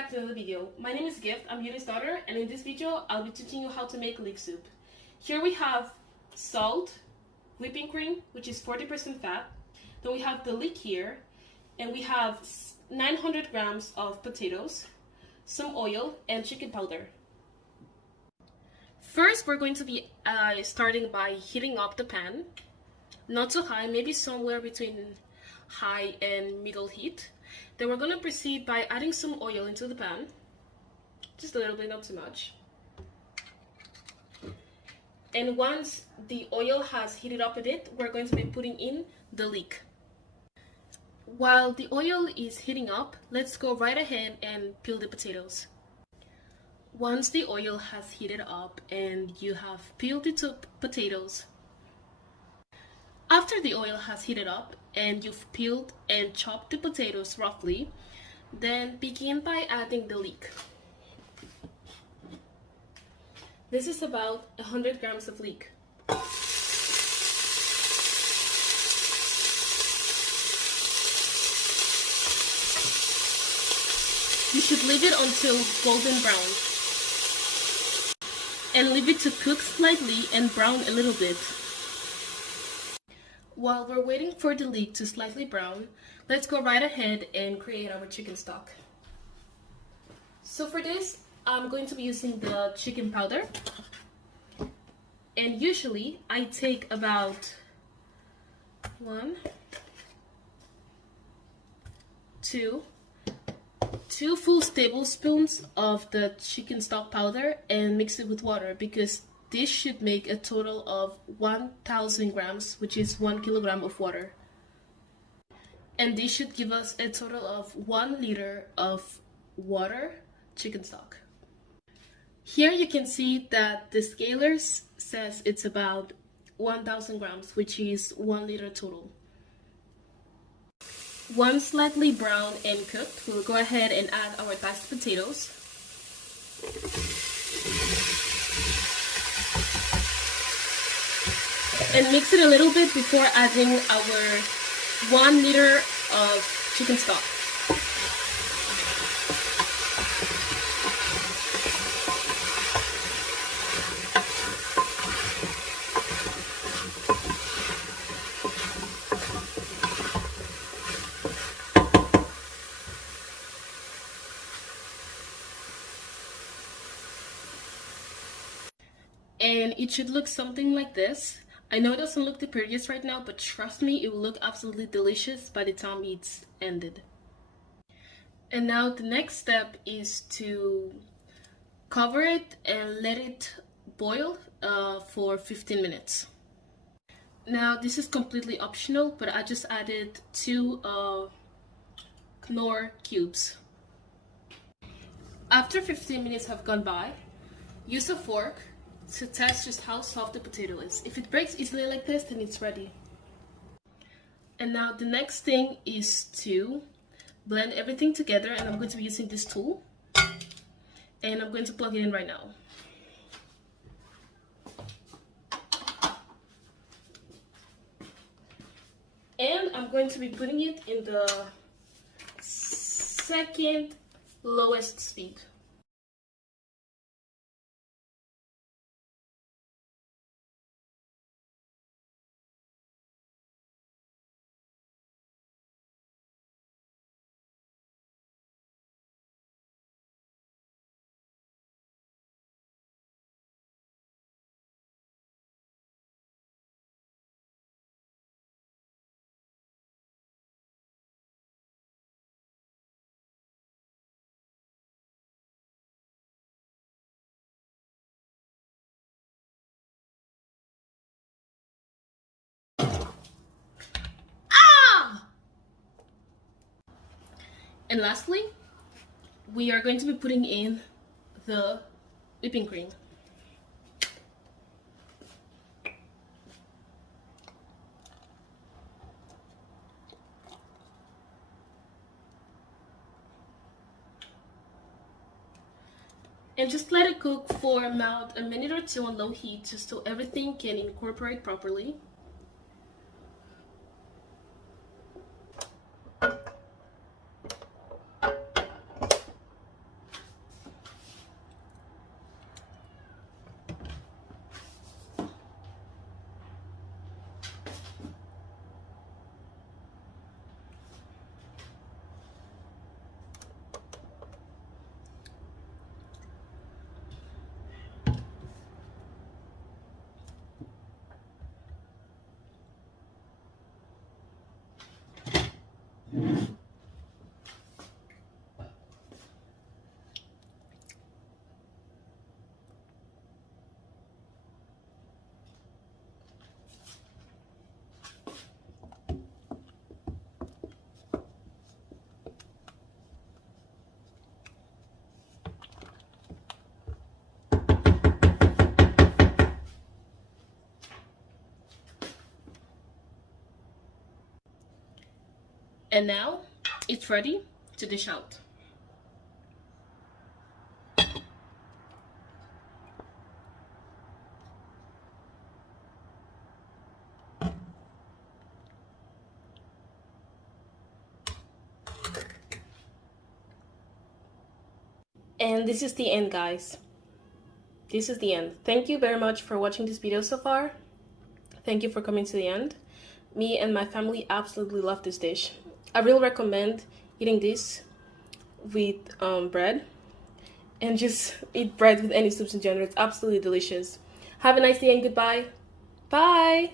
back to another video. My name is Gift, I'm Yuri's daughter, and in this video I'll be teaching you how to make leek soup. Here we have salt, whipping cream, which is 40% fat. Then we have the leek here, and we have 900 grams of potatoes, some oil, and chicken powder. First, we're going to be starting by heating up the pan. Not too high, maybe somewhere between high and middle heat. Then we're going to proceed by adding some oil into the pan. Just a little bit, not too much. And once the oil has heated up a bit, we're going to be putting in the leek. While the oil is heating up, let's go right ahead and peel the potatoes. Once the oil has heated up and you have peeled the two potatoes, after the oil has heated up and you've peeled and chopped the potatoes roughly, then begin by adding the leek. This is about 100 grams of leek. You should leave it until golden brown. And leave it to cook slightly and brown a little bit. While we're waiting for the leek to slightly brown, let's go right ahead and create our chicken stock. So for this, I'm going to be using the chicken powder. And usually I take about 2 full tablespoons of the chicken stock powder and mix it with water, because this should make a total of 1,000 grams, which is 1 kilogram of water. And this should give us a total of 1 liter of water chicken stock. Here you can see that the scaler says it's about 1,000 grams, which is 1 liter total. Once slightly brown and cooked, we'll go ahead and add our diced potatoes. And mix it a little bit before adding our 1 liter of chicken stock. And it should look something like this. I know it doesn't look the prettiest right now, but trust me, it will look absolutely delicious by the time it's ended. And now the next step is to cover it and let it boil for 15 minutes. Now this is completely optional, but I just added 2 Knorr cubes. After 15 minutes have gone by, use a fork to test just how soft the potato is. If it breaks easily like this, then it's ready. And now the next thing is to blend everything together, and I'm going to be using this tool. And I'm going to plug it in right now. And I'm going to be putting it in the second lowest speed. And lastly, we are going to be putting in the whipping cream. And just let it cook for about a minute or 2 on low heat, just so everything can incorporate properly. And now it's ready to dish out. And this is the end, guys. This is the end. Thank you very much for watching this video so far. Thank you for coming to the end. Me and my family absolutely love this dish. I really recommend eating this with bread, and just eat bread with any soups in general. It's absolutely delicious. Have a nice day and goodbye. Bye.